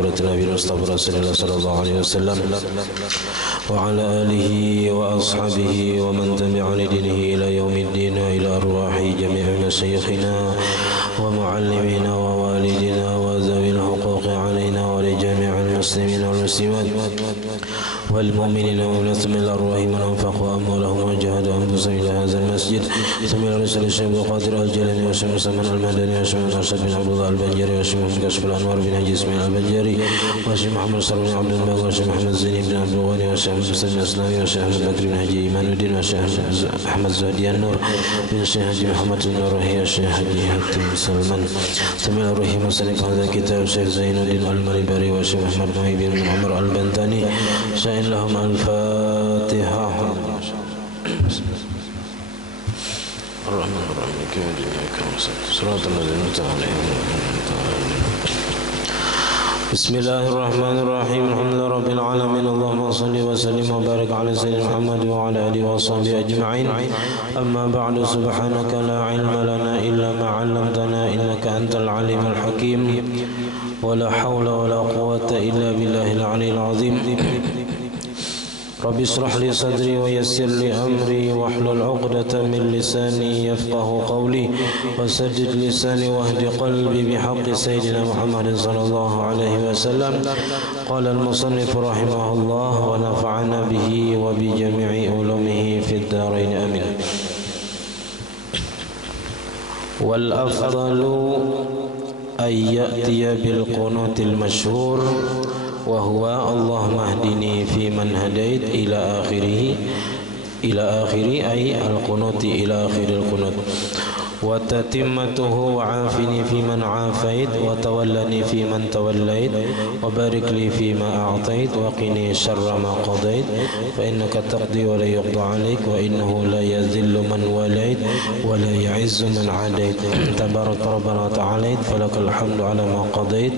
حضرة النبي المصطفى رسول الله صلى الله عليه وسلم وعلى آله وأصحابه ومن تبع لدينه إلى يوم الدين وإلى أرواح جميع مشايخنا ومعلمينا ووالدنا وذوي الحقوق علينا ولجميع المسلمين والمسلمات والمؤمنين والمؤمنات من الأرواح من أنفقوا أموالهم وجاهدوا أنفسهم إلى هذا المسجد ثم رسول الشيخ القادر الجيلاني وشيخ مسلم المدني وشيخ أرشد بن عبد الله البنجري وشيخ محمد كشف الأنوار بن حجي اسماعيل البنجري وشيخ محمد صالح بن عبد الباقي وشيخ محمد زيني بن عبد الغني وشيخ مسلم الإسلامي وشيخ أحمد بكر بن حجي إيمان الدين وشيخ أحمد زهدي النور بن الشيخ حجي محمد النورهي وشيخ حجي حاتم سلمان ثم روحي مصنف هذا الكتاب شيخ زين الدين المريبري وشيخ محمد نوي بن عمر البنتاني شاء لهم الفاتحة. الرحمن الرحيم صراط الذين أنعمت عليهم. بسم الله الرحمن الرحيم الحمد لله رب العالمين اللهم صل وسلم وبارك على سيدنا محمد وعلى آله وصحبه أجمعين. أما بعد سبحانك لا علم لنا إلا ما علمتنا إنك أنت العليم الحكيم ولا حول ولا قوة إلا بالله العلي العظيم. رب اشرح لي صدري ويسر لي أمري واحلل عقدة من لساني يفقه قولي وسدد لساني واهد قلبي بحق سيدنا محمد صلى الله عليه وسلم. قال المصنف رحمه الله ونفعنا به وبجميع علومه في الدارين آمين. والأفضل أن يأتي بالقنوت المشهور وهو اللهم اهدني فيمن هديت إلى آخره أي القنوت إلى آخر القنوت وتتمته وعافني فيمن عافيت وتولني فيمن توليت وبارك لي فيما أعطيت وقني شر ما قضيت فإنك تقضي ولا يقضى عليك وإنه لا يذل من وليت ولا يعز من عاديت تبارك ربنا وتعاليت فلك الحمد على ما قضيت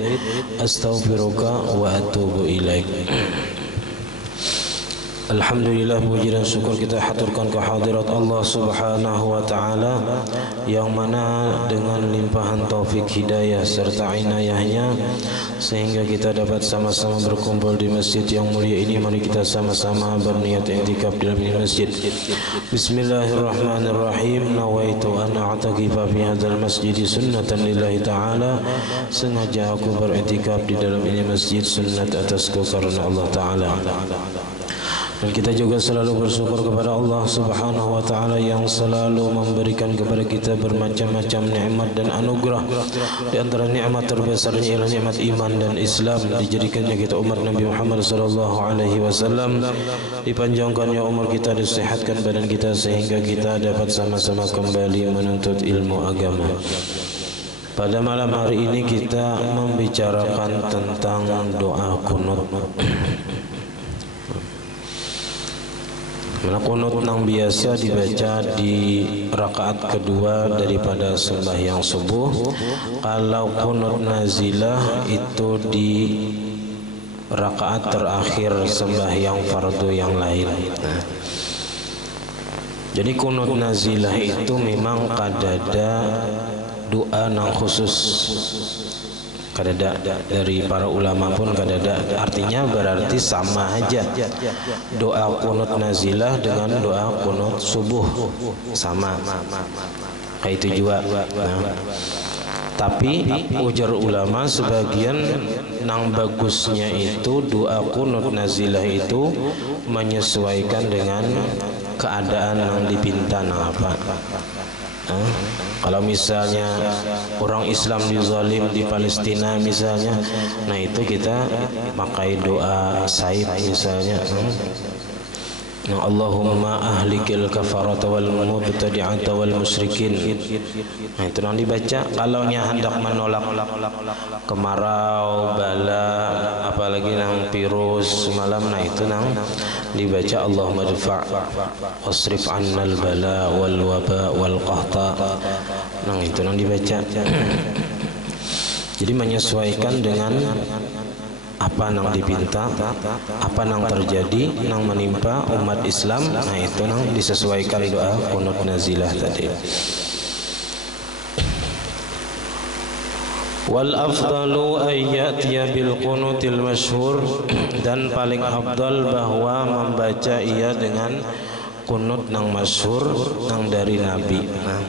أستغفرك وأتوب إليك. Alhamdulillah, puji dan syukur kita haturkan kehadirat Allah Subhanahu wa taala yang mana dengan limpahan taufik hidayah serta inayahnya sehingga kita dapat sama-sama berkumpul di masjid yang mulia ini. Mari kita sama-sama berniat i'tikaf di dalam masjid. Bismillahirrahmanirrahim. Nawaitu an a'takifa fi hadzal masjid sunnatan lillahi taala. Sengaja aku beriktikaf di dalam ini masjid sunnat atasku karena Allah taala. Dan kita juga selalu bersyukur kepada Allah Subhanahu wa taala yang selalu memberikan kepada kita bermacam-macam nikmat dan anugerah. Di antara nikmat terbesarnya ialah nikmat iman dan Islam, dijadikannya kita umat Nabi Muhammad sallallahu alaihi wasallam, dipanjangkannya umur kita, disehatkan badan kita sehingga kita dapat sama-sama kembali menuntut ilmu agama. Pada malam hari ini kita membicarakan tentang doa kunut. Kunut yang biasa dibaca di rakaat kedua daripada sembahyang subuh. Kalau kunut nazilah itu di rakaat terakhir sembahyang fardu yang lain. Jadi kunut nazilah itu memang kadada doa yang khusus, kadada dari para ulama pun kadada, artinya berarti sama aja doa kunut nazilah dengan doa kunut subuh sama kayak itu juga. Tapi ujar ulama sebagian nang bagusnya itu doa kunut nazilah itu menyesuaikan dengan keadaan yang dipinta apa. Kalau misalnya orang Islam dizalim di Palestina misalnya, nah itu kita pakai doa saib misalnya. Allahumma ahlikil kafarata wal mubtadi'ata wal musyrikin. Nah itu yang dibaca. Kalau nya hendak menolak kemarau, bala, apalagi nang virus semalam, nah itu nang dibaca Allahumma dfa' wasrif 'annal bala wal waba wal qahta. Nah itu nang dibaca. Jadi menyesuaikan dengan apa yang dipinta, apa yang terjadi, yang menimpa umat Islam. Nah itu yang disesuaikan doa kunut nazilah tadi. Wal afdalu ayyatiya bil qunutil masyhur, dan paling afdal bahwa membaca ia dengan kunut nang masyhur nang dari Nabi. Nah,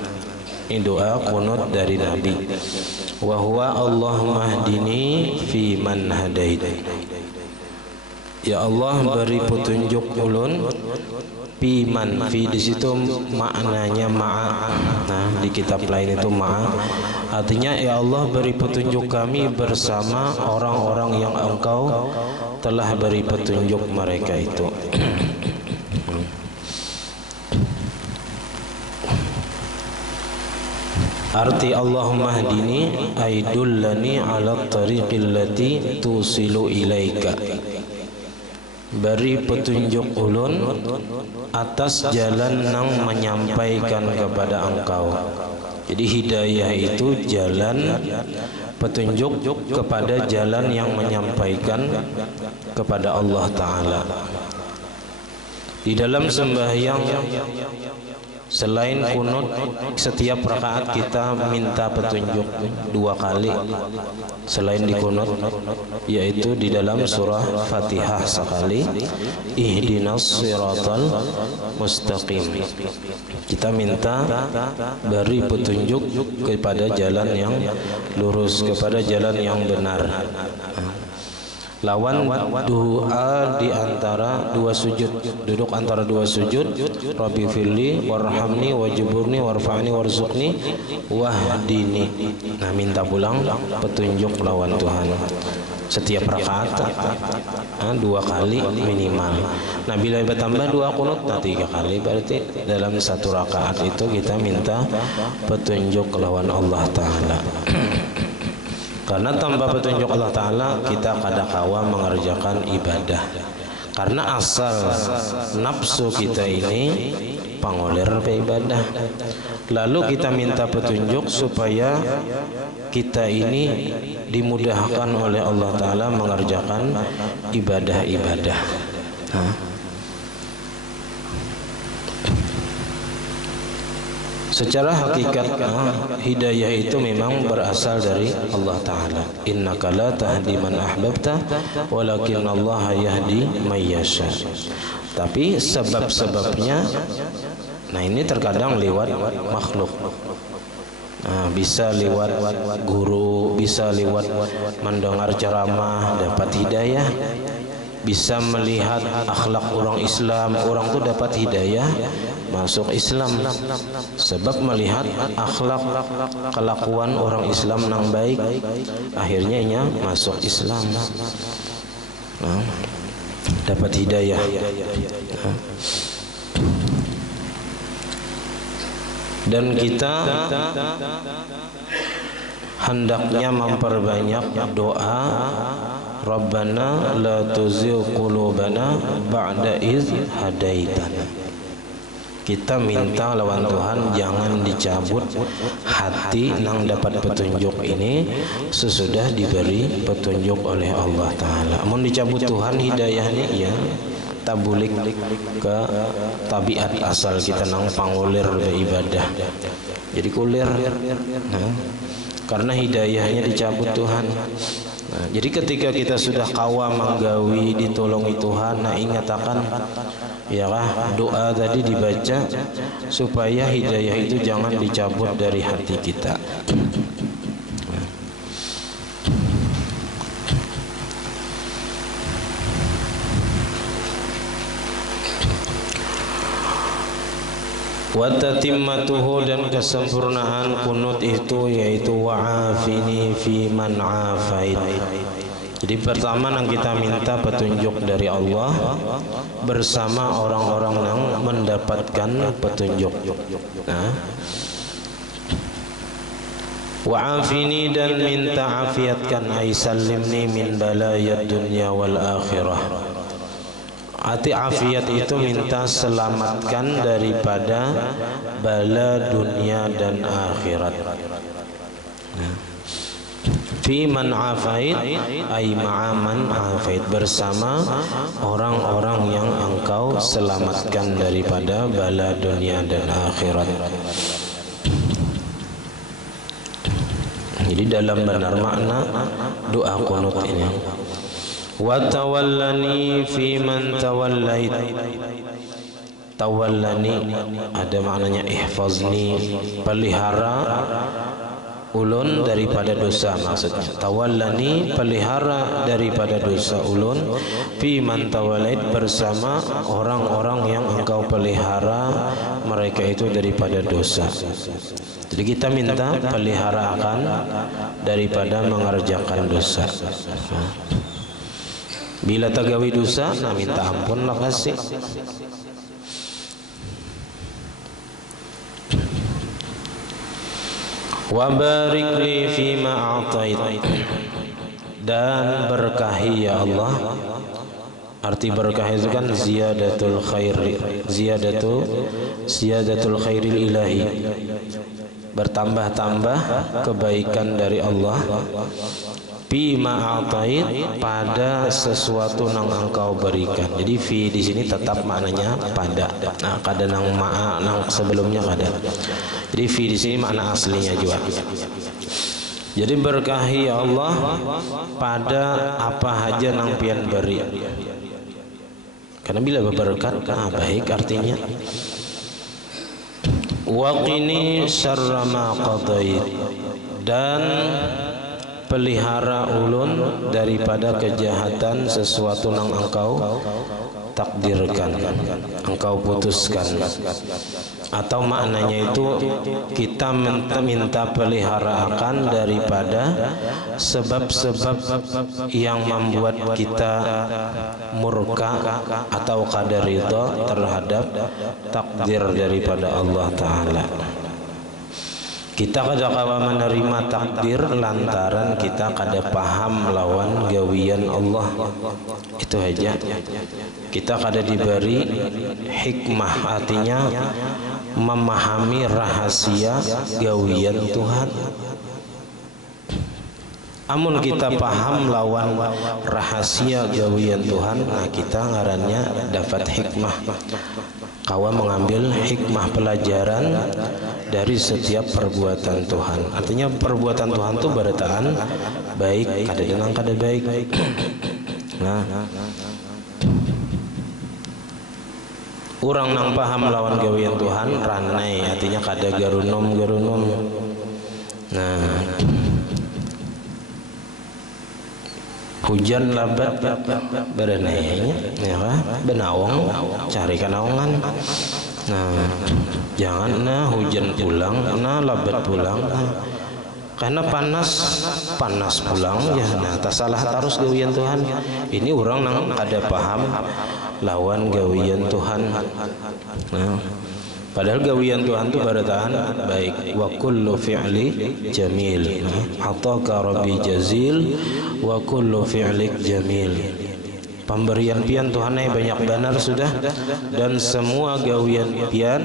ini doa kunut dari Nabi. Wa huwa Allahumma hdini fi man hadait. Ya Allah, beri petunjuk ulun piman, fi di situ maknanya ma'a. Nah, di kitab lain itu ma'a. Artinya ya Allah, beri petunjuk kami bersama orang-orang yang Engkau telah beri petunjuk mereka itu. Arti Allahumma hdini aidullani ala tariqil lati tusilu ilaika. Beri petunjuk ulun atas jalan yang menyampaikan kepada Engkau. Jadi hidayah itu jalan petunjuk kepada jalan yang menyampaikan kepada Allah Ta'ala. Di dalam sembahyang selain kunut, setiap rakaat kita minta petunjuk 2 kali selain di kunut, yaitu di dalam surah Fatihah sekali, ihdinas siratal mustaqim. Kita minta beri petunjuk kepada jalan yang lurus, kepada jalan yang benar. Lawan doa di antara 2 sujud, duduk antara 2 sujud, Rabbi firli warhamni wajburni warfa'ni warzuqni wahdini. Nah, minta pulang petunjuk lawan Tuhan setiap rakaat 2 kali minimal. Nah, bila bertambah 2 kunut, nah 3 kali, berarti dalam 1 rakaat itu kita minta petunjuk lawan Allah Ta'ala. Karena tanpa petunjuk Allah Ta'ala kita kadakawa mengerjakan ibadah. Karena asal nafsu kita ini pangolir pe ibadah. Lalu kita minta petunjuk supaya kita ini dimudahkan oleh Allah Ta'ala mengerjakan ibadah-ibadah. Secara hakikat hidayah itu memang berasal dari Allah Ta'ala. Innaka la tahdi man ahbabta walakin Allah yahdi may yasha. Tapi sebab-sebabnya, nah ini terkadang lewat makhluk. Nah, bisa lewat guru, bisa lewat mendengar ceramah dapat hidayah. Bisa melihat akhlak orang Islam, orang itu dapat hidayah masuk Islam. Sebab melihat akhlak kelakuan orang Islam yang baik, akhirnya ia masuk Islam. Nah, dapat hidayah. Nah. Dan kita hendaknya memperbanyak doa Rabbana la tuzigh qulubana ba'da iz hadaitana. Kita minta lawan Tuhan jangan dicabut hati yang dapat petunjuk ini sesudah diberi petunjuk oleh Allah Ta'ala. Amun dicabut Tuhan hidayahnya, ya tabulik ke tabiat asal kita nang pangulir beribadah. Jadi kulir. Nah, karena hidayahnya dicabut Tuhan. Nah, jadi ketika kita sudah kawa menggawi ditolongi Tuhan, nah ingatakan ya kah doa tadi dibaca supaya hidayah itu jangan dicabut dari hati kita. Wa tatimmatuhu, dan kesempurnaan kunut itu yaitu wa'afini fi man afait. Jadi pertama yang kita minta petunjuk dari Allah bersama orang-orang yang mendapatkan petunjuk. Nah, wa'afini, dan minta afiatkan, ay salimni min balayad dunya wal akhirah. Arti afiat itu minta selamatkan daripada bala dunia dan akhirat. Fi man afait ay ma'aman afait, bersama orang-orang yang engkau selamatkan daripada bala dunia dan akhirat. Jadi dalam benar makna doa qunut ini. Wa tawallani fi man tawallait. Tawallani ada maknanya ihfazni, pelihara ulun daripada dosa, maksudnya tawallani, pelihara daripada dosa ulun, fi man tawallait, bersama orang-orang yang engkau pelihara mereka itu daripada dosa. Jadi kita minta pelihara akan daripada mengerjakan dosa. Bila tagawi dosa, nah minta ampun lah kasih. Wa barik li fima a'tait, dan berkahi ya Allah. Arti berkah itu kan ziyadatul khair, ziyadatul khairil ilahi, bertambah-tambah kebaikan dari Allah. Bima a'tait, pada sesuatu yang engkau berikan. Jadi fi di sini tetap maknanya pada. Nah, kadang nang ma'a nang sebelumnya kada. Jadi fi di sini makna aslinya juga. Jadi berkahi ya Allah pada apa aja nang pian beri. Karena bila berberkat, baik artinya. Wa qini syarra ma qadait, dan pelihara ulun daripada kejahatan sesuatu yang engkau takdirkan, engkau putuskan. Atau maknanya itu kita minta pelihara akan daripada sebab-sebab yang membuat kita murka atau kada ridha terhadap takdir daripada Allah Ta'ala. Kita kada kawa menerima takdir lantaran kita kada paham lawan gawian Allah. Itu aja. Kita kada diberi hikmah, artinya memahami rahasia gawian Tuhan. Amun kita paham lawan rahasia gawian Tuhan, nah kita ngarannya dapat hikmah. Kawa mengambil hikmah pelajaran dari setiap perbuatan Tuhan. Artinya perbuatan Tuhan itu berataan baik, kada denang kada baik. Nah, orang nang paham lawan gawian Tuhan ranai, artinya kada garunum. Nah, hujan labat berenainya, ya benawang cari kanawangan. Nah, jangan hujan pulang, labat pulang. Karena panas pulang ya. Nah, tak salah terus gawian Tuhan. Ini orang nang ada paham lawan gawian Tuhan. Nah, padahal gawian Tuhan itu berataan baik. Wa kullu fi'li jamil, ataka rabbi jazil, wa kullu fi'lik jamil. Pemberian pian Tuhan yang banyak benar sudah, dan semua gawian pian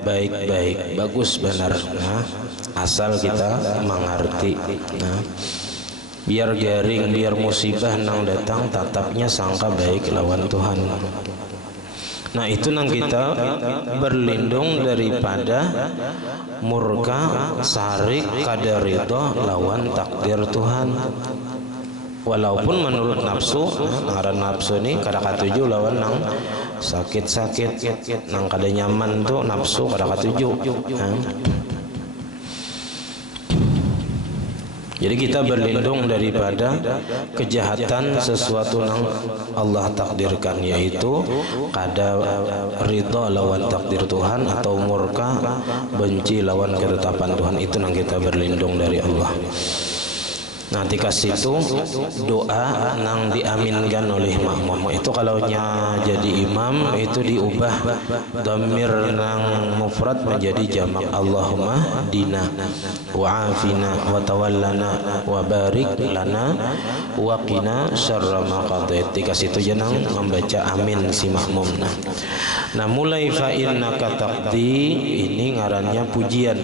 baik-baik, bagus benar. Nah, asal kita mengerti. Nah, biar garing, biar musibah nang datang, tatapnya sangka baik lawan Tuhan. Nah, itu nang kita berlindung daripada murka, sarik, kada ridha lawan takdir Tuhan. Walaupun menurut nafsu, ngaran nafsu ini kada katuju lawan nang sakit-sakit, nang kada nyaman tuh nafsu kada katuju. Jadi kita berlindung daripada kejahatan sesuatu yang Allah takdirkan, yaitu kada ridha lawan takdir Tuhan atau murka benci lawan ketetapan Tuhan. Itu yang kita berlindung dari Allah. Nah, dikasih itu doa nang diaminkan oleh makmum. Itu kalau jadi imam itu diubah dhamir nang mufrad menjadi jamak. Allahumma dina wa afina wa tawallana wa barik lana wa qina syarra ma qadait. Dikasih itu jenang membaca amin si makmum. Nah, mulai fa innaka taqdi ini ngarannya pujian.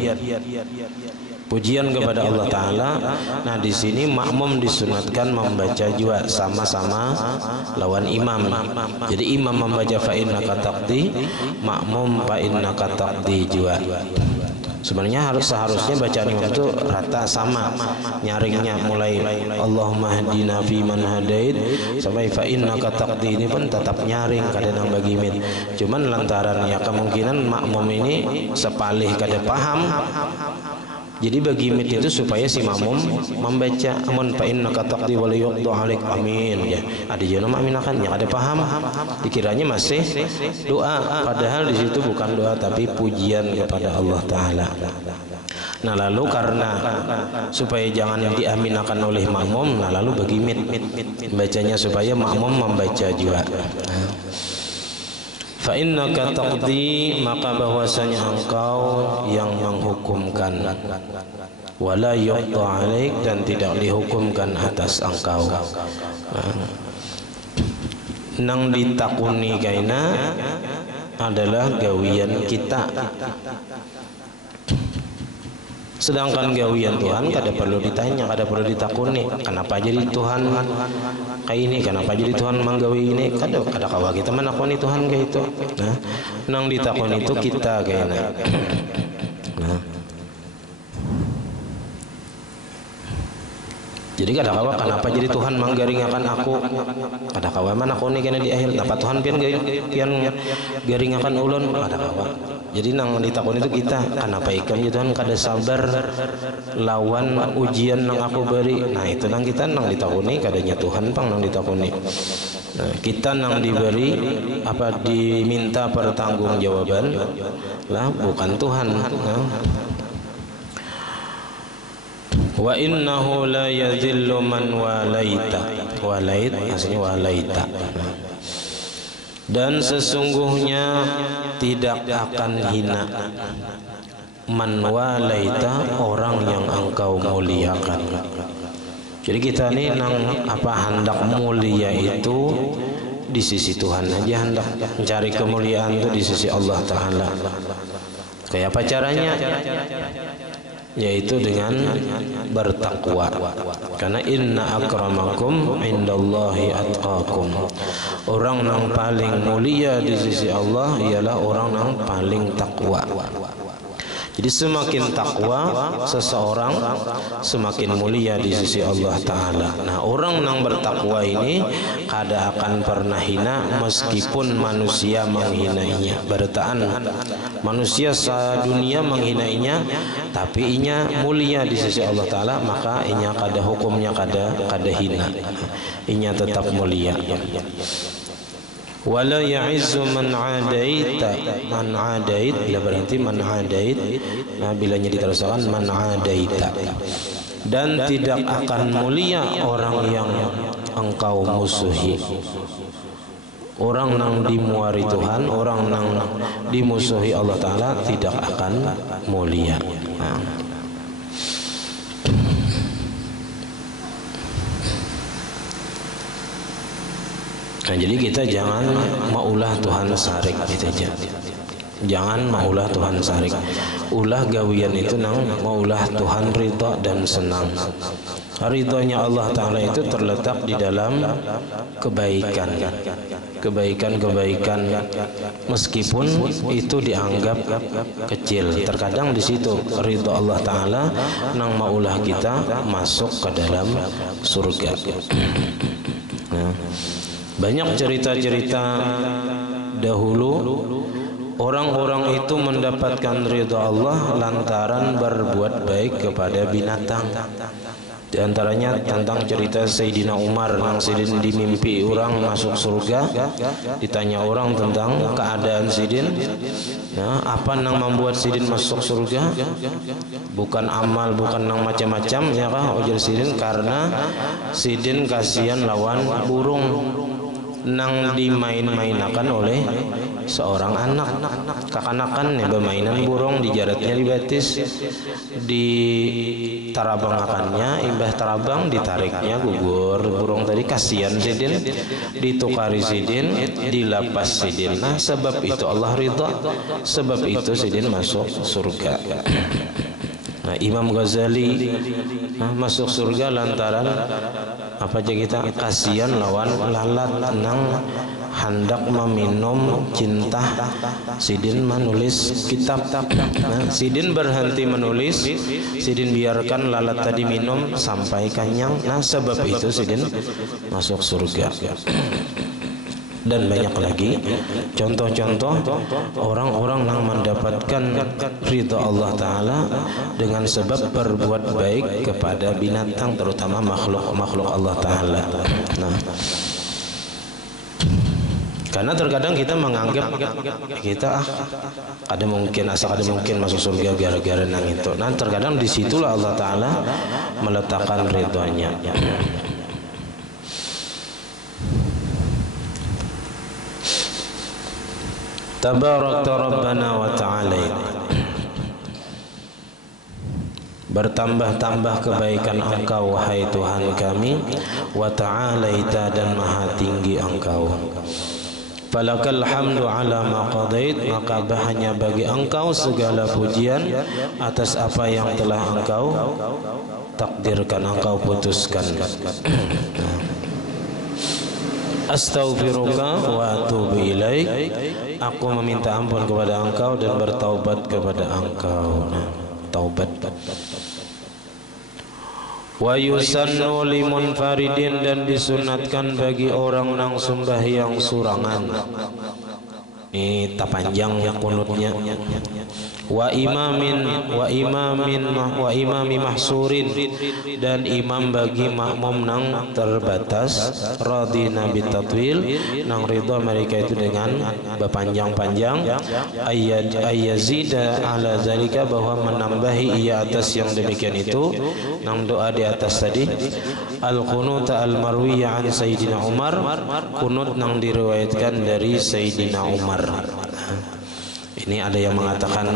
Pujian kepada Allah Ta'ala. Nah, di sini makmum disunatkan membaca juga sama-sama lawan imam. Jadi imam membaca fa innaka taqdi, makmum fa innaka taqdi juga. Sebenarnya seharusnya bacaan imam itu rata sama nyaringnya, mulai Allahumma hadina fi man hadait sampai fa innaka taqdi ini pun tetap nyaring kadang bagi mit. Cuman lantaran ya kemungkinan makmum ini sepalih kada paham, jadi bagi mit itu supaya si makmum membaca amun fa innaka taqdi wa la yuqda alaik amin ya. Ada jeung aminakan ya kada paham, dikiranya masih doa, padahal di situ bukan doa tapi pujian kepada Allah taala. Nah lalu karena supaya jangan diaminakan oleh makmum, nah lalu bagi mit bacanya supaya makmum membaca juga. Fa innaka taqdi, maka bahwasanya engkau yang menghukumkan, wala yuqda alaik, dan tidak dihukumkan atas engkau. Nang ditakuni kaina adalah gawian kita, sedangkan gawian Tuhan kada perlu ditanya, kada perlu ditakuni kenapa jadi Tuhan kayak ini, kenapa jadi Tuhan manggawi ini, kada kawa kita menakuni Tuhan kayak itu. Nah nang ditakuni itu kita kayaknya. Nah jadi kada kawa kenapa jadi Tuhan manggaringakan aku, kada kawa mana aku nih kena di akhir dapat Tuhan pian garingakan ulun, kada kawa. Jadi nang ditakuni itu kita, kenapa ikam ya Tuhan kada sabar lawan ujian nang aku beri. Nah itu nang kita nang ditakuni, kadanya Tuhan pang nang ditakuni. Nah, kita nang diberi apa diminta pertanggungjawaban lah, bukan Tuhan. Nah. Wa innahu la yadhillu man walaita. Walait aslinya walaita. Dan sesungguhnya tidak akan hina man walaita, orang yang engkau muliakan. Jadi kita ini nang apa hendak mulia itu di sisi Tuhan aja, hendak mencari kemuliaan itu di sisi Allah Ta'ala. Kayak apa caranya? Yaitu dengan bertakwa. Karena inna akramakum indallahi atqakum. Orang yang paling mulia di sisi Allah ialah orang yang paling takwa. Jadi semakin takwa seseorang, semakin mulia di sisi Allah Ta'ala. Nah orang yang bertakwa ini kada akan pernah hina meskipun manusia menghinainya. Bertaan manusia sedunia menghinainya, tapi inya mulia di sisi Allah Ta'ala, maka inya kada hukumnya kada hina, inya tetap mulia. Wala ya'izzu man 'adaita, man 'adait bila berarti man 'adait, nah bilanya diteruskan man 'adaita, dan tidak akan mulia orang yang engkau musuhi. Orang yang dimuari Tuhan, orang yang dimusuhi Allah Ta'ala tidak akan mulia. Nah. Nah, jadi kita jangan maulah Tuhan sarik gitu aja. Jangan maulah Tuhan sarik. Ulah gawian itu nang maulah Tuhan ridha dan senang. Ridhonya Allah Ta'ala itu terletak di dalam kebaikan. Kebaikan meskipun itu dianggap kecil. Terkadang di situ ridho Allah Ta'ala nang maulah kita masuk ke dalam surga. Nah. Banyak cerita-cerita dahulu orang-orang itu mendapatkan ridha Allah lantaran berbuat baik kepada binatang. Di antaranya tentang cerita Sayyidina Umar yang Sidin dimimpi orang masuk surga. Ditanya orang tentang keadaan Sidin. Nah, apa yang membuat Sidin masuk surga? Bukan amal, bukan yang macam-macam ya kah? Ujar Sidin karena Sidin kasihan lawan burung nang dimain-mainakan oleh seorang anak. Kakanakan nih bermainan burung, dijaratnya dibatis, ditarabangakannya, imbah tarabang ditariknya gugur burung tadi, kasihan Sidin, ditukari Sidin, dilapas Sidin. Nah sebab itu Allah ridha, sebab itu Sidin masuk surga. Nah Imam Ghazali masuk surga lantaran apa aja kita kasihan lawan lalat nang hendak meminum cinta, Sidin menulis kitab. Nah, Sidin berhenti menulis, Sidin biarkan lalat tadi minum sampai kenyang. Nah, sebab itu Sidin masuk surga. Dan banyak lagi contoh-contoh orang-orang yang mendapatkan ridha Allah Ta'ala dengan sebab berbuat baik kepada binatang, terutama makhluk-makhluk Allah Ta'ala. Nah, karena terkadang kita menganggap kita ada mungkin masuk surga gara-gara nang itu. Nah, terkadang disitulah Allah Ta'ala meletakkan ridhonya. Tabarakta Rabbana wa ta'ala. Bertambah-tambah kebaikan Engkau wahai Tuhan kami, wa ta'alaita dan maha tinggi Engkau. Falakal hamdu ala ma qadait, maka hanya bagi Engkau segala pujian atas apa yang telah Engkau takdirkan, Engkau putuskan. Astaghfiruka wa atubu ilaik. Aku meminta ampun kepada Engkau dan bertaubat kepada Engkau. Nah, taubat. Wa yusannu limunfaridin, dan disunatkan bagi orang nang sembahyang surangan. Ini tapanjang kunutnya. Wa imami mahsurin, dan imam bagi makmum nang terbatas. Radina bitatwil, nang ridha mereka itu dengan berpanjang-panjang. Ayyazida ala zalika, bahwa menambahi ia atas yang demikian itu, nang doa di atas tadi. Al-qunut al-marwiyah an Sayyidina Umar, kunut nang diriwayatkan dari Sayyidina Umar. Ini ada yang mengatakan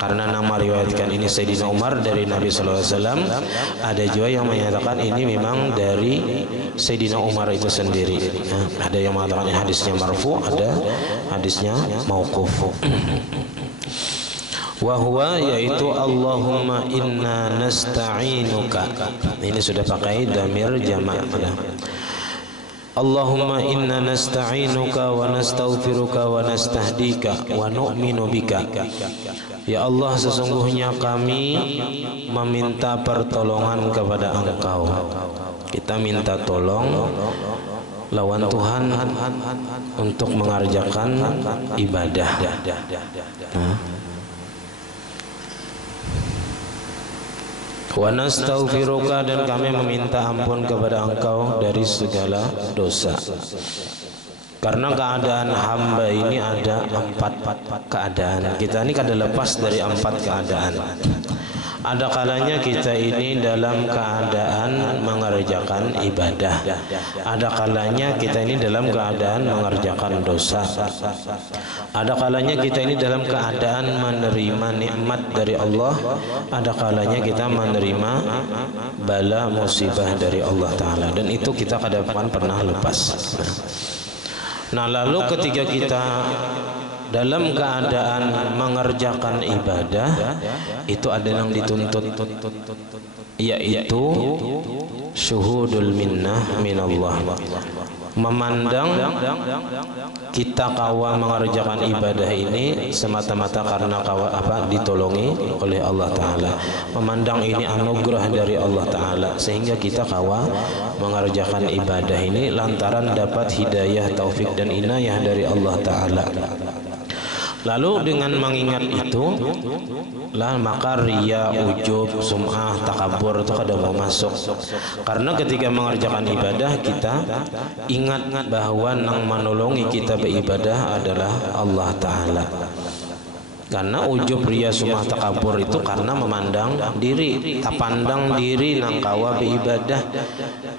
karena nama riwayatkan ini Sayyidina Umar dari Nabi sallallahu alaihi wasallam. Ada juga yang menyatakan ini memang dari Sayyidina Umar itu sendiri. Nah, ada yang mengatakan ini hadisnya marfu, ada hadisnya mauquf. Wa huwa, yaitu Allahumma inna nasta'inuka. Ini sudah pakai dhamir jamak. Allahumma inna nasta'inuka wa nastaghfiruka wa nastahdika wa nu'minu bika. Ya Allah, sesungguhnya kami meminta pertolongan kepada Engkau. Kita minta tolong lawan Tuhan untuk mengerjakan ibadah. Wa nastaghfiruka, dan kami meminta ampun kepada Engkau dari segala dosa. Karena keadaan hamba ini ada 4 keadaan. Kita ini kada lepas dari 4 keadaan. Ada kalanya kita ini dalam keadaan mengerjakan ibadah. Ada kalanya kita ini dalam keadaan mengerjakan dosa. Ada kalanya kita ini dalam keadaan menerima nikmat dari Allah. Ada kalanya kita menerima bala musibah dari Allah Ta'ala. Dan itu kita kadang-kadang pernah lepas. Nah, lalu ketika kita dalam keadaan mengerjakan ibadah, itu ada yang dituntut, yaitu syuhudul minnah minallah. Memandang kita kawa mengerjakan ibadah ini semata-mata karena kawa ditolongi oleh Allah Ta'ala. Memandang ini anugerah dari Allah Ta'ala, sehingga kita kawa mengerjakan ibadah ini lantaran dapat hidayah, taufik dan inayah dari Allah Ta'ala. Lalu dengan mengingat itu lah, maka riya, ujub, sum'ah, takabur itu kada mau masuk. Karena ketika mengerjakan ibadah, kita ingat bahwa yang menolongi kita beribadah adalah Allah Ta'ala. Karena ujub, riya, sum'ah, takabur itu karena memandang diri, tak pandang diri nang kawa beribadah.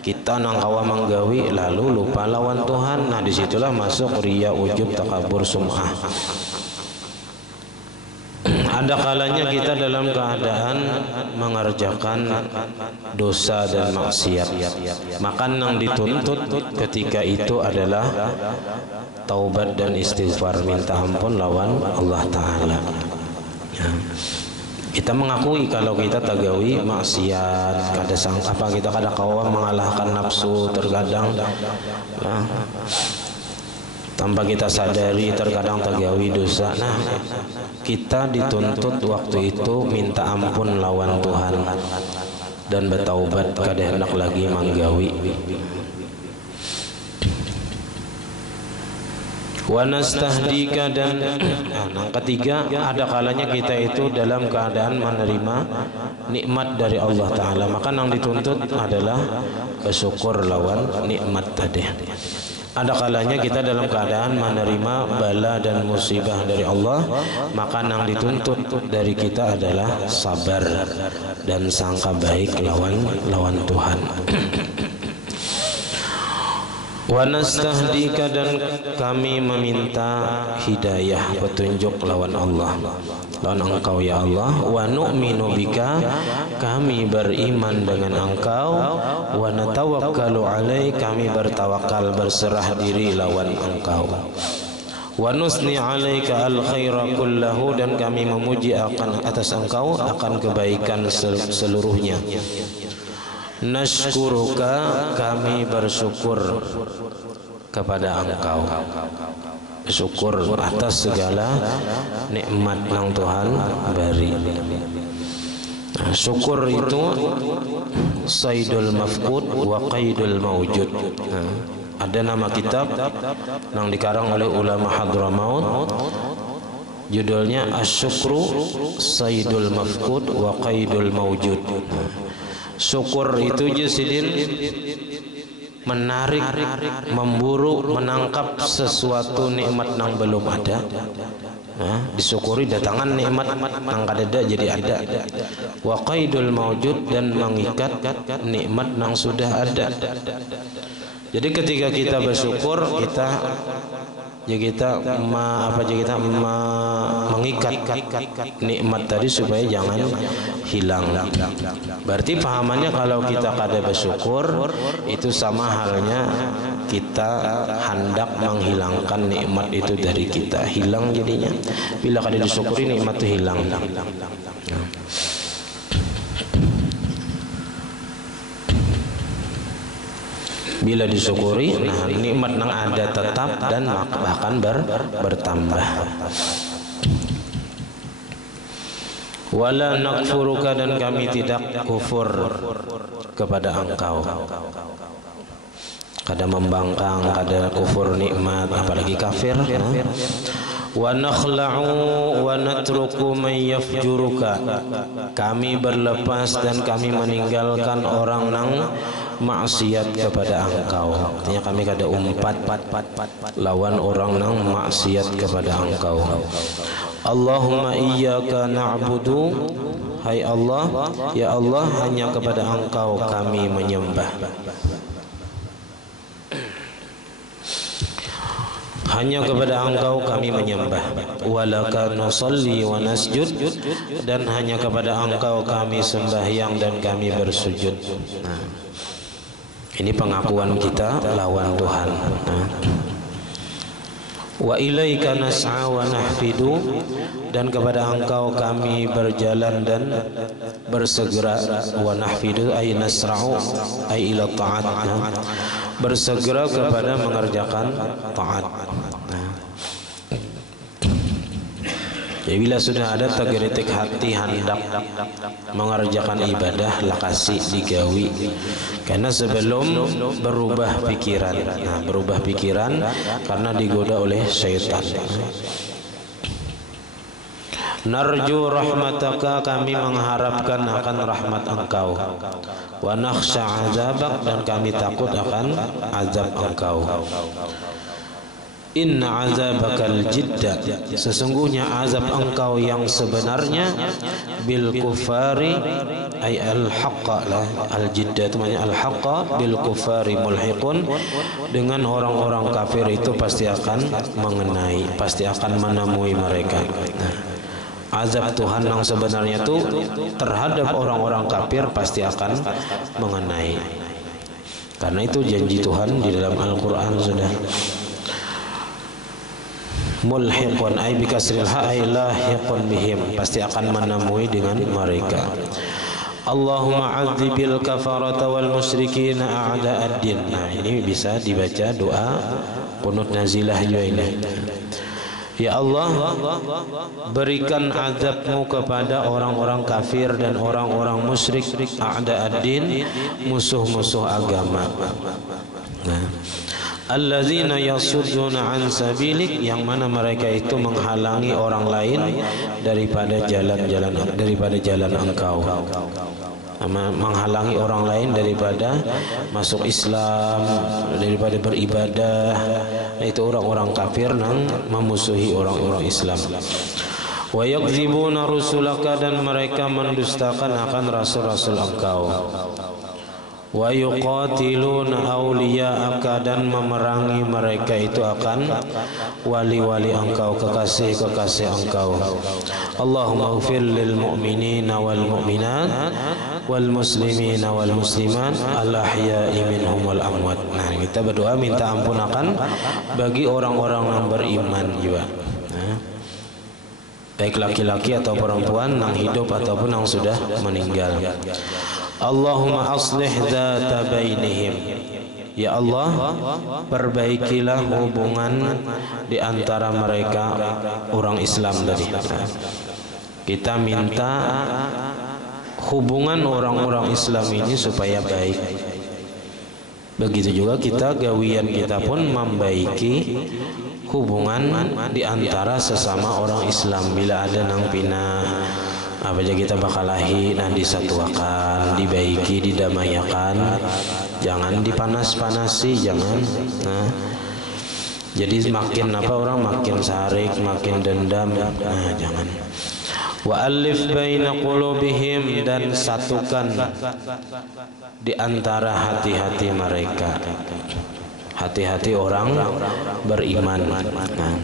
Kita nang kawa menggawi lalu lupa lawan Tuhan. Nah, disitulah masuk riya, ujub, takabur, sum'ah. Ada kalanya kita dalam keadaan mengerjakan dosa dan maksiat, maka yang dituntut ketika itu adalah taubat dan istighfar, minta ampun lawan Allah Ta'ala. Kita mengakui kalau kita tagawi maksiat, kada kita kada kawa mengalahkan nafsu terkadang. tanpa kita sadari terkadang tergawi dosa. Nah, kita dituntut waktu itu minta ampun lawan Tuhan dan bertaubat kada hendak lagi manggawi. Wa nastahdika, dan yang ketiga, ada kalanya kita itu dalam keadaan menerima nikmat dari Allah Ta'ala, maka yang dituntut adalah bersyukur lawan nikmat tadi. Ada kalanya kita dalam keadaan menerima bala dan musibah dari Allah, maka yang dituntut dari kita adalah sabar dan sangka baik lawan Tuhan. Wa nastahdika, dan kami meminta hidayah petunjuk lawan Allah, lawan Engkau ya Allah. Wa nu'minu bika, kami beriman dengan Engkau. Wa natawakkalu alaik, kami bertawakal berserah diri lawan Engkau. Wa nusni alaika al khaira kullahu, dan kami memuji akan atas Engkau akan kebaikan seluruhnya. Nashkuruka, kami bersyukur kepada Engkau, bersyukur atas segala nikmat yang Tuhan beri. Nah, syukur itu saydul mafqud wa qaidul mawjud. Nah, ada nama kitab yang dikarang oleh ulama Hadramaut, judulnya Asyukru Saydul Mafqud wa Qaidul Mawjud. Syukur itu Jusidin menarik, memburu, menangkap sesuatu nikmat yang belum ada. Nah, disyukuri datangan nikmat yang kada ada jadi ada. Wa qaidul mawjud, dan mengikat nikmat yang sudah ada. Jadi ketika kita bersyukur, kita mengikat nikmat tadi supaya jangan hilang. Berarti pahamannya kalau kita kada bersyukur, itu sama halnya kita hendak menghilangkan nikmat itu dari kita, hilang jadinya. Bila kada disyukuri, nikmat itu hilang. Bila disyukuri, nah nikmat yang ada tetap dan bahkan bertambah. Wala nakfuruka, dan kami tidak kufur kepada Engkau. Kada membangkang, kada kufur nikmat, apalagi kafir. Wa nakhla'u wa natruku man yafjuruka, kami berlepas dan kami meninggalkan orang yang maksiat kepada Engkau. Artinya kami kada umpat lawan orang yang maksiat kepada Engkau. Allahumma iyyaka na'budu, hai Allah, ya Allah, hanya kepada Engkau kami menyembah. Hanya kepada Engkau kami menyembah. Walaka nusalli wa nasjud, dan hanya kepada Engkau kami sembahyang dan kami bersujud. Nah, ini pengakuan kita lawan Tuhan. Nah, wa ilaika nas'a wa nahfidu, dan kepada Engkau kami berjalan dan bersegera. Wa nahfidu ay nasra'u ay ila ta'at, bersegera kepada mengerjakan taat. Ya, bila sudah ada tegeritik hati hendak mengerjakan ibadah, lakasi digawi. Karena sebelum berubah pikiran, nah, berubah pikiran karena digoda oleh syaitan. Narju rahmataka, kami mengharapkan akan rahmat Engkau. Wa nakhsha azabak, dan kami takut akan azab Engkau. Inna azabakal jidda, sesungguhnya azab Engkau yang sebenarnya, bil kufari ay al haqqa, al jidda itu maknanya al haqqa, bil kufari mulhiqun, dengan orang-orang kafir itu pasti akan mengenai, pasti akan menemui mereka. Nah, azab Tuhan yang sebenarnya itu terhadap orang-orang kafir pasti akan mengenai. Karena itu janji Tuhan di dalam Al-Quran sudah. Mulhiqun ay bikasril ha ay lahiqun bihim, pasti akan menemui dengan mereka. Allahumma adzibil kafarata wal musyrikin a'da'ad din. Nah, ini bisa dibaca doa Qunut nazilah juga ini. Ya Allah, berikan azab-Mu kepada orang-orang kafir dan orang-orang musyrik, a'da'ad-din, musuh-musuh agama. Nah, alladzina yasudduna an sabilik, yang mana mereka itu menghalangi orang lain daripada jalan Engkau. Menghalangi orang lain daripada masuk Islam, daripada beribadah. Itu orang-orang kafir yang memusuhi orang-orang Islam. Wa yakdzibuna rusulaka, dan mereka mendustakan akan rasul-rasul Engkau. Wa yuqatiluna awliya'aka, dan memerangi mereka itu akan wali-wali Engkau, kekasih-kekasih Engkau. Allahumma ighfir lil mu'minina wal mu'minat wal muslimina wal muslimat al ahya'i minhum wal amwat. Nah, kita berdoa minta ampun akan bagi orang-orang yang beriman juga. Nah, baik laki-laki atau perempuan, yang hidup ataupun yang sudah meninggal. Allahumma aslih dzata bainihim. Ya Allah, perbaikilah hubungan di antara mereka orang Islam tadi. Kita minta hubungan orang-orang Islam ini supaya baik. Begitu juga kita gawian kita pun membaiki hubungan di antara sesama orang Islam. Bila ada nang pinah apa aja kita bakal lahi, nah disatuakan, dibaiki, didamayakan, jangan dipanas-panasi, jangan. Nah, jadi makin apa orang makin sarik, makin dendam, nah jangan. Wa alif baina qulubihim, dan satukan di antara hati-hati mereka, hati-hati orang beriman. Nah,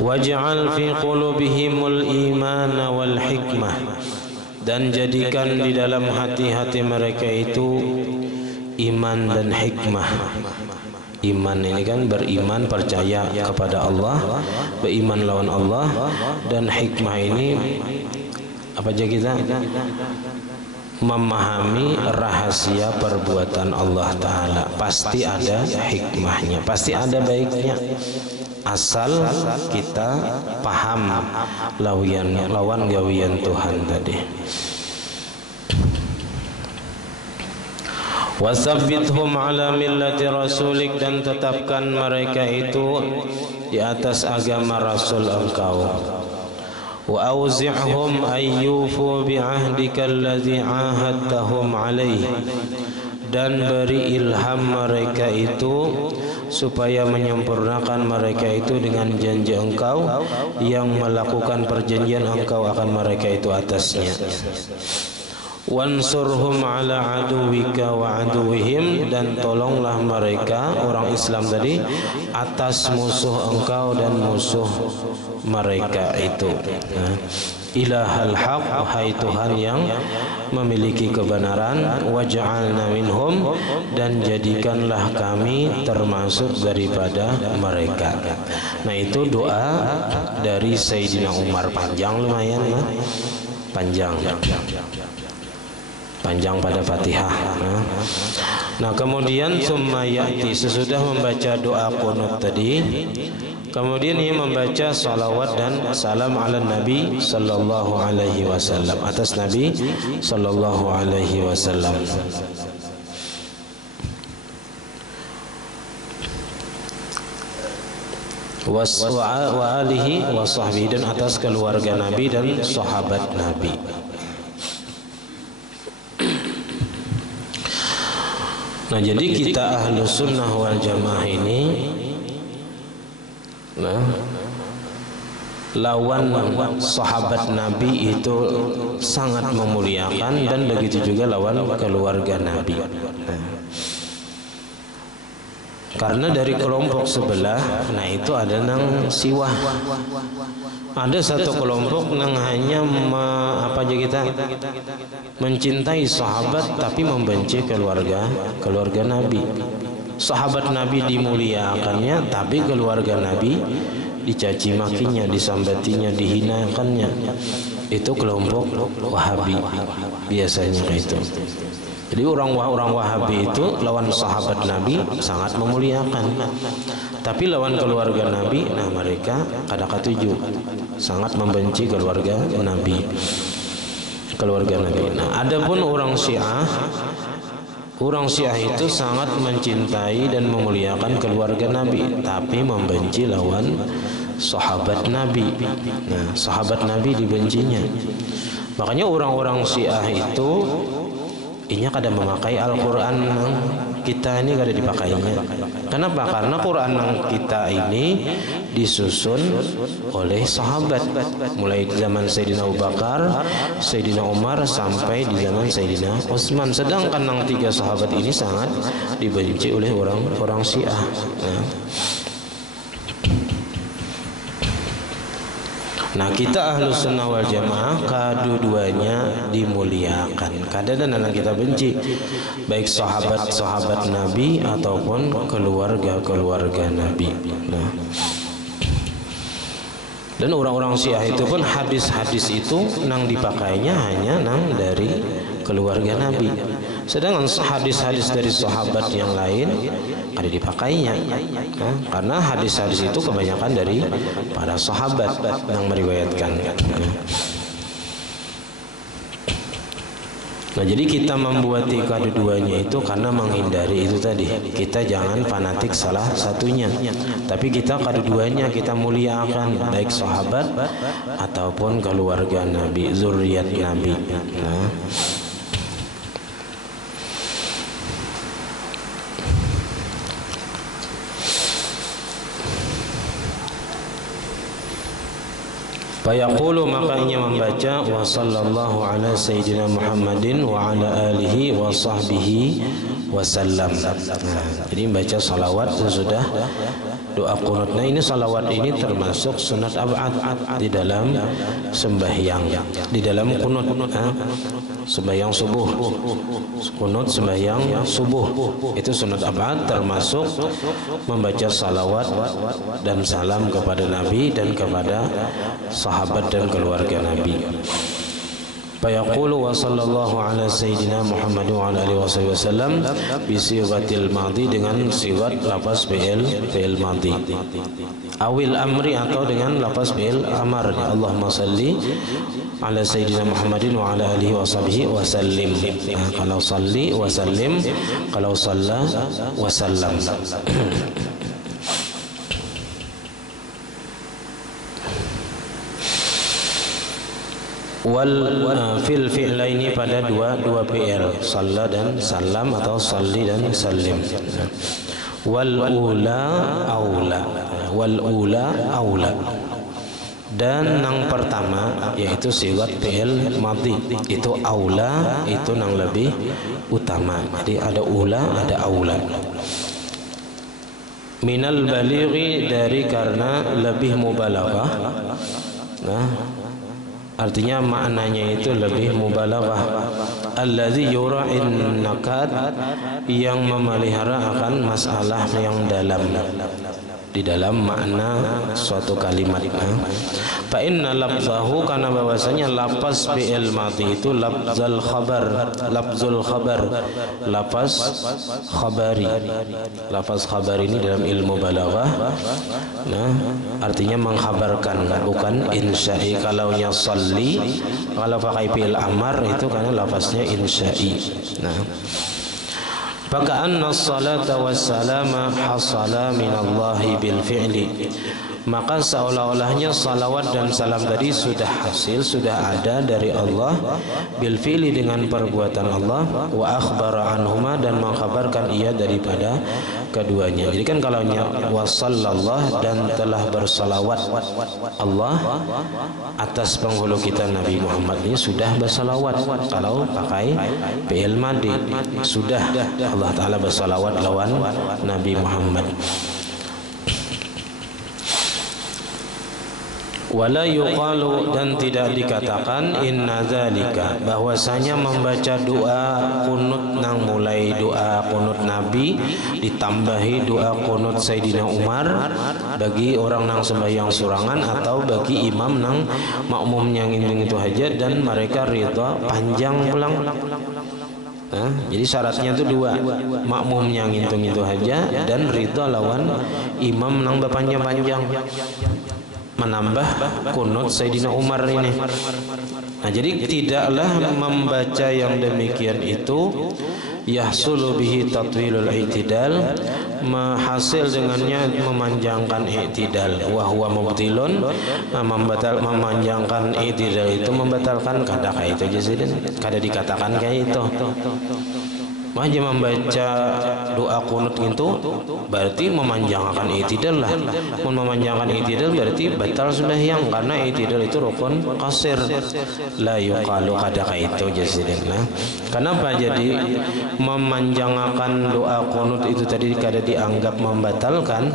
waj'al fi qulubihimul imana wal hikmah, dan jadikan di dalam hati-hati mereka itu iman dan hikmah. Iman ini kan beriman, percaya kepada Allah, beriman lawan Allah, dan hikmah ini apa aja kita memahami rahasia perbuatan Allah Ta'ala. Pasti ada hikmahnya, pasti ada baiknya, asal kita paham lawan gawian Tuhan tadi. Wasabbithum ala millati rasulik, dan tetapkan mereka itu di atas agama Rasul Engkau. Wa auzi'hum ayyufu bi'ahdika alladhi 'ahadtahum alaih, dan beri ilham mereka itu supaya menyempurnakan mereka itu dengan janji Engkau yang melakukan perjanjian Engkau akan mereka itu atasnya. Wansurhum ala aduwika wa aduwihim, dan tolonglah mereka orang Islam tadi atas musuh Engkau dan musuh mereka itu. Ilahal haq, wahai Tuhan yang memiliki kebenaran, waj'alna minhum, dan jadikanlah kami termasuk daripada mereka. Nah, itu doa dari Sayyidina Umar, panjang lumayan, panjang pada Fatihah. Nah, kemudian summa ya'ti, sesudah membaca doa qunut tadi, kemudian ia membaca salawat dan salam ala Nabi sallallahu alaihi wasallam, atas Nabi sallallahu alaihi wasallam. Wa alihi wa sahbihi, dan atas keluarga Nabi dan sahabat Nabi. Nah, jadi kita Ahlus Sunnah wal Jamaah ini, nah, lawan sahabat Nabi itu sangat memuliakan, dan begitu juga lawan keluarga Nabi. Nah, karena dari kelompok sebelah, nah itu ada nang siwah. Ada satu kelompok yang hanya apa aja kita mencintai sahabat tapi membenci keluarga Nabi. Sahabat Nabi dimuliakannya, tapi keluarga Nabi dicaci makinya, disambatinya, dihinakannya. Itu kelompok Wahabi biasanya itu. Jadi orang Wahabi itu lawan sahabat Nabi sangat memuliakan. Tapi lawan keluarga Nabi, nah mereka kada katuju, sangat membenci keluarga Nabi. Nah, adapun orang Syiah itu sangat mencintai dan memuliakan keluarga Nabi, tapi membenci lawan sahabat Nabi. Nah, sahabat Nabi dibencinya. Makanya orang-orang Syiah itu inya kada memakai Al-Quran kita ini kada dipakainya. Kenapa? Karena Quran kita ini disusun oleh sahabat, mulai zaman Sayyidina Abu Bakar, Sayyidina Umar sampai di zaman Sayyidina Utsman. Sedangkan yang 3 sahabat ini sangat dibenci oleh orang Syiah. Nah, kita Ahlus Sunnah wal Jamaah kedua-duanya dimuliakan. Kadang anak kita benci baik sahabat-sahabat Nabi ataupun keluarga Nabi. Nah, dan orang-orang Syiah itu pun hadis-hadis itu nang dipakainya hanya nang dari keluarga Nabi. Sedangkan hadis-hadis dari sahabat yang lain ada dipakainya, karena hadis-hadis itu kebanyakan dari para sahabat yang meriwayatkan. Nah, jadi kita membuat kedua-duanya itu karena menghindari itu tadi. Kita jangan fanatik salah satunya, tapi kita kedua-duanya kita muliakan, baik sahabat ataupun keluarga Nabi, zuriat Nabi. Nah, fayaqulu, makanya membaca wa sallallahu ala sayyidina Muhammadin wa ala alihi wa sahbihi wasallam. Jadi membaca salawat sesudah doa qunut. Nah, ini salawat ini termasuk sunat ab'ad di dalam sembahyang, di dalam qunut, sembahyang subuh. Qunut sembahyang subuh itu sunat ab'ad, termasuk membaca salawat dan salam kepada Nabi dan kepada sahabat dan keluarga Nabi. Fayaqulu wa sallallahu ala sayyidina Muhammad wa ala alihi wasallam bi sighatil madhi, dengan sigat lafaz fi'il madhi, awil amri, atau dengan lafaz fi'il amar. Allahumma salli ala sayyidina Muhammadin wa ala alihi wasallim. Kalau salli wa sallim, kalau salla wa sallam. Fil fi'laini, pada dua fi'il, salla dan salam atau salli dan sallim. Wal ula aula, dan yang pertama yaitu sigat fi'il madhi itu aula, itu yang lebih utama. Jadi ada ula, ada aula. Minal balighi, dari karena lebih mubalaghah. Nah, artinya maknanya itu lebih mubalaghah. Allazi yura'in nakad, yang memelihara akan masalah yang dalam di dalam makna suatu kalimat. Fa inna lafzahu, karena bahwasanya lafaz fi'il madhi itu lafzul khabar, lafaz khabari. Lafaz khabar ini dalam ilmu balaghah, nah, artinya mengkhabarkan, bukan insya'i. Kalaunya salli, kalau pakai fi'il amar itu karena lafaznya insya'i. Nah, faka'anna as-salata was-salama hasala minallahi bil fi'li, maka seolah-olahnya salawat dan salam tadi sudah hasil, sudah ada dari Allah, bil fi'li, dengan perbuatan Allah, wa akhbara anhuma, dan mengkhabarkan ia daripada keduanya. Jadi kan kalau wa sallallahu, dan telah bersalawat Allah atas penghulu kita Nabi Muhammad, ini sudah bersalawat. Kalau pakai fi'il madhi, sudah Allah Ta'ala bersalawat lawan Nabi Muhammad. Wala yuqalu, dan tidak dikatakan inna dzalika, bahwasanya membaca doa qunut nang mulai doa qunut Nabi ditambahi doa qunut Sayyidina Umar bagi orang nang sembahyang surangan atau bagi imam nang makmum yang ingin itu hajat dan mereka ridha panjang pulang. Nah, jadi syaratnya itu dua, makmumnya ngitung itu aja dan ridho lawan imam nang berpanjang-panjang menambah kunut Sayyidina Umar ini. Nah, jadi tidaklah membaca yang demikian itu yahsulu bihi tatwilul i'tidal, hasil dengannya memanjangkan i'tidal, wa huwa mubtilun, memanjangkan i'tidal itu membatalkan kada kayak itu jadi kada dikatakan kayak itu. Wajib membaca doa kunut itu berarti memanjangkan i'tidal lah. Memanjangkan i'tidal berarti batal sembahyang karena i'tidal itu rukun qasir. La yuqalu kada itu jasidna. Kenapa jadi memanjangkan doa kunut itu tadi kada dianggap membatalkan?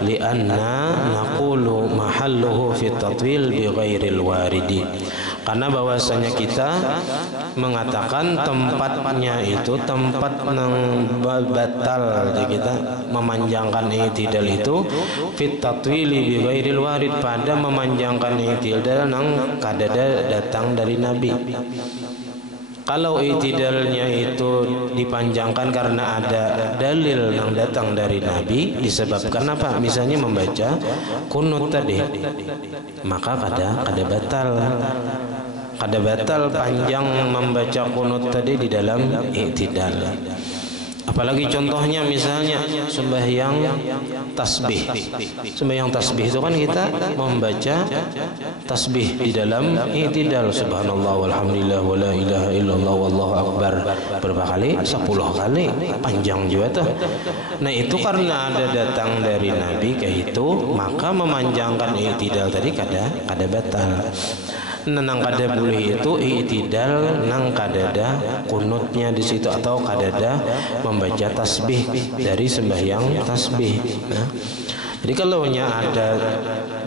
Lianna naqulu mahalluhu fi tatwil bi ghairil waridi. Karena bahwasanya kita mengatakan tempatnya itu tempat nang batal, jadi kita memanjangkan i'tidal itu fit tatwili bi ghairil warid, pada memanjangkan i'tidal nang kadada datang dari Nabi. Kalau i'tidalnya itu dipanjangkan karena ada dalil yang datang dari Nabi, disebabkan apa? Misalnya membaca kunut tadi, maka kada batal. Kada batal panjang membaca kunut tadi di dalam i'tidal. Apalagi contohnya misalnya sembahyang tasbih. Sembahyang tasbih itu kan kita membaca tasbih di dalam i'tidal. Subhanallah walhamdulillah wala ilaha illallah wallahu akbar. Berapa kali? 10 kali. Panjang juga tuh. Nah, itu karena ada datang dari Nabi kayak itu, maka memanjangkan i'tidal tadi kada batal. Nang kada boleh itu i'tidal nang kadada kunutnya di situ atau kadada membaca tasbih dari sembahyang tasbih. Nah, jadi kalau ada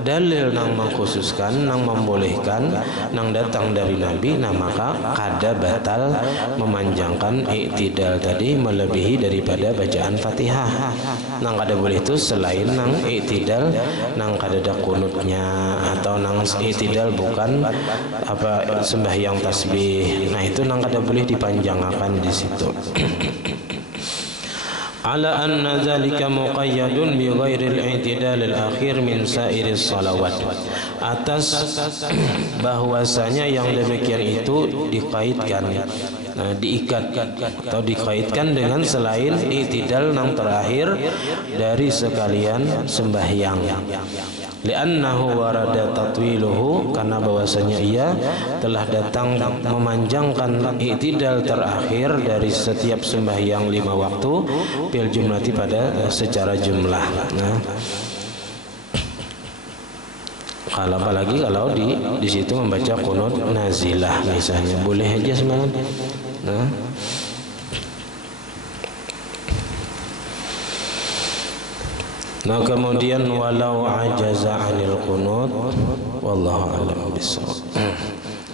dalil nang mengkhususkan, nang membolehkan, nang datang dari Nabi, nah maka kada batal memanjangkan i'tidal tadi melebihi daripada bacaan Fatihah. Nang kada boleh itu selain nang i'tidal nang kada ada kunutnya atau nang i'tidal bukan apa sembahyang tasbih. Nah, itu nang kada boleh dipanjangkan di situ. Ala anna dzalika muqayyadun bi ghairil i'tidal al-akhir min sa'iris salawat. Atas bahwasanya yang demikian itu dikaitkan, diikat atau dikaitkan dengan selain i'tidal yang terakhir dari sekalian sembahyang. Li'annahu warada tatwiluhu, karena bahwasanya ia telah datang memanjangkan i'tidal terakhir dari setiap sembahyang 5 waktu bil jumlati pada secara jumlah. Nah, kalau apalagi kalau di situ membaca qunut nazilah misalnya, boleh aja semangat. Nah, kemudian walau ajaza 'anil qunut wallahu a'lam bissawab.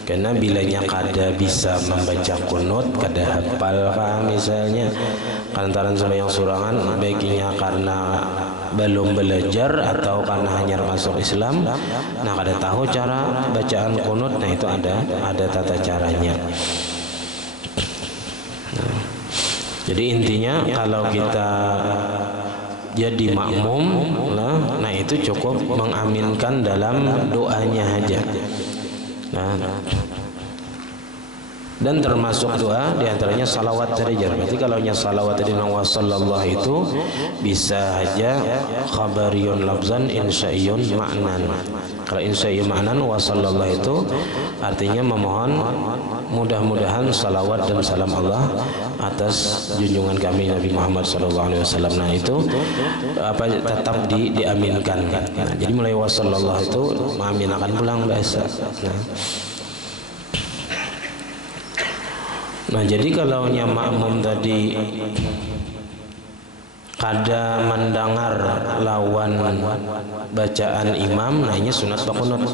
Karena bilanya kada bisa membaca kunut, kada hafal misalnya lantaran sembahyang surangan, baiknya karena belum belajar atau karena hanya masuk Islam, nah kada tahu cara bacaan kunut, nah itu ada tata caranya. Nah, jadi intinya kalau kita jadi makmum, nah itu cukup mengaminkan dalam doanya aja. Nah, dan termasuk doa diantaranya salawat tadi. Berarti kalau nya salawat tadi nang wasallallahu itu bisa aja khabariyun lafzan insya'iyun ma'nan. Kalau insya'iyun ma'nan wasallallahu itu artinya memohon mudah-mudahan salawat dan salam Allah atas junjungan kami Nabi Muhammad SAW. Nah, itu apa tetap diaminkan. Nah, jadi mulai wasallallahu itu mengaminkan pulang bahasa. Nah, jadi kalau nya makmum tadi kada mendengar lawan bacaan imam, nah ini sunat kunut.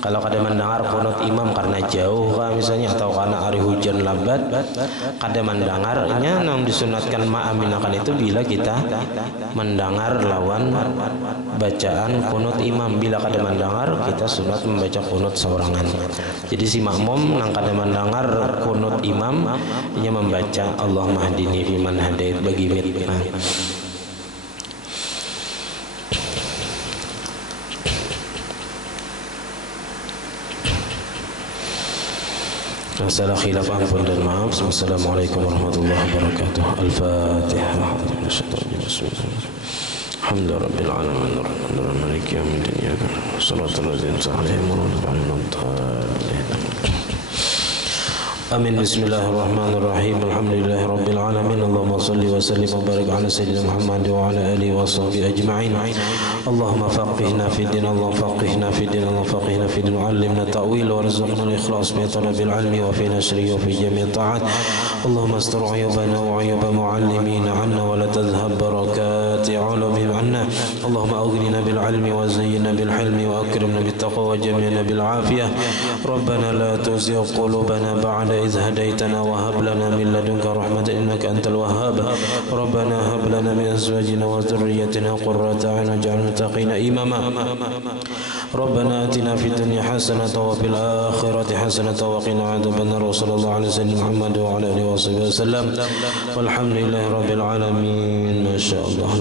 Kalau kada mendengar kunut imam karena jauh misalnya atau karena hari hujan lebat, kada mendengarnya, nang disunatkan ma'aminakan itu bila kita mendengar lawan bacaan kunut imam. Bila kada mendengar, kita sunat membaca kunut seorangan. Jadi si makmum nang kada mendengar kunut imam, ia membaca Allahumma hdini fiman hadait bagi mitna. Masalah khilaf ampun dan maaf. Assalamualaikum warahmatullahi wabarakatuh. Al-Fatihah. Alhamdulillah rabbil alamin arrahmanir maliki yaumiddin. Shiratal ladzina an'amta 'alaihim. Amin. Bismillahirrahmanirrahim. Alhamdulillahi rabbil alamin. Allahumma salli wa sallim wa barik ala sayyidina Muhammad wa ala alihi wa sahbihi ajma'in. Allahumma faqihna fid din, Allahumma faqihna fid din, Allahumma faqihna fid din, 'allimna ta'wil wa rizqna al-ikhlas bi talabil ilmi wa fi nashrihi wa fi jami' ta'at. Allahumma astur 'uyubana wa 'uyuba mu'allimina 'anna wa la tadhhab barakati 'ulumihim 'anna. Allahumma aghnina bil 'ilmi wa zayyinna bil hilmi wa akrimna bit taqwa wa jamilna bil 'afiyah. Rabbana la tuzigh qulubana ba'da إذ هديتنا وهب لنا من لدنك رحمة إنك أنت الوهاب. ربنا هب لنا من أزواجنا وذريتنا قرة أعين واجعلنا للمتقين إماما. ربنا آتنا في الدنيا حسنة وفي الآخرة حسنة وقنا عذاب النار. وصلى الله على سيدنا محمد وعلى آله وصحبه وسلم والحمد لله رب العالمين. ما شاء الله.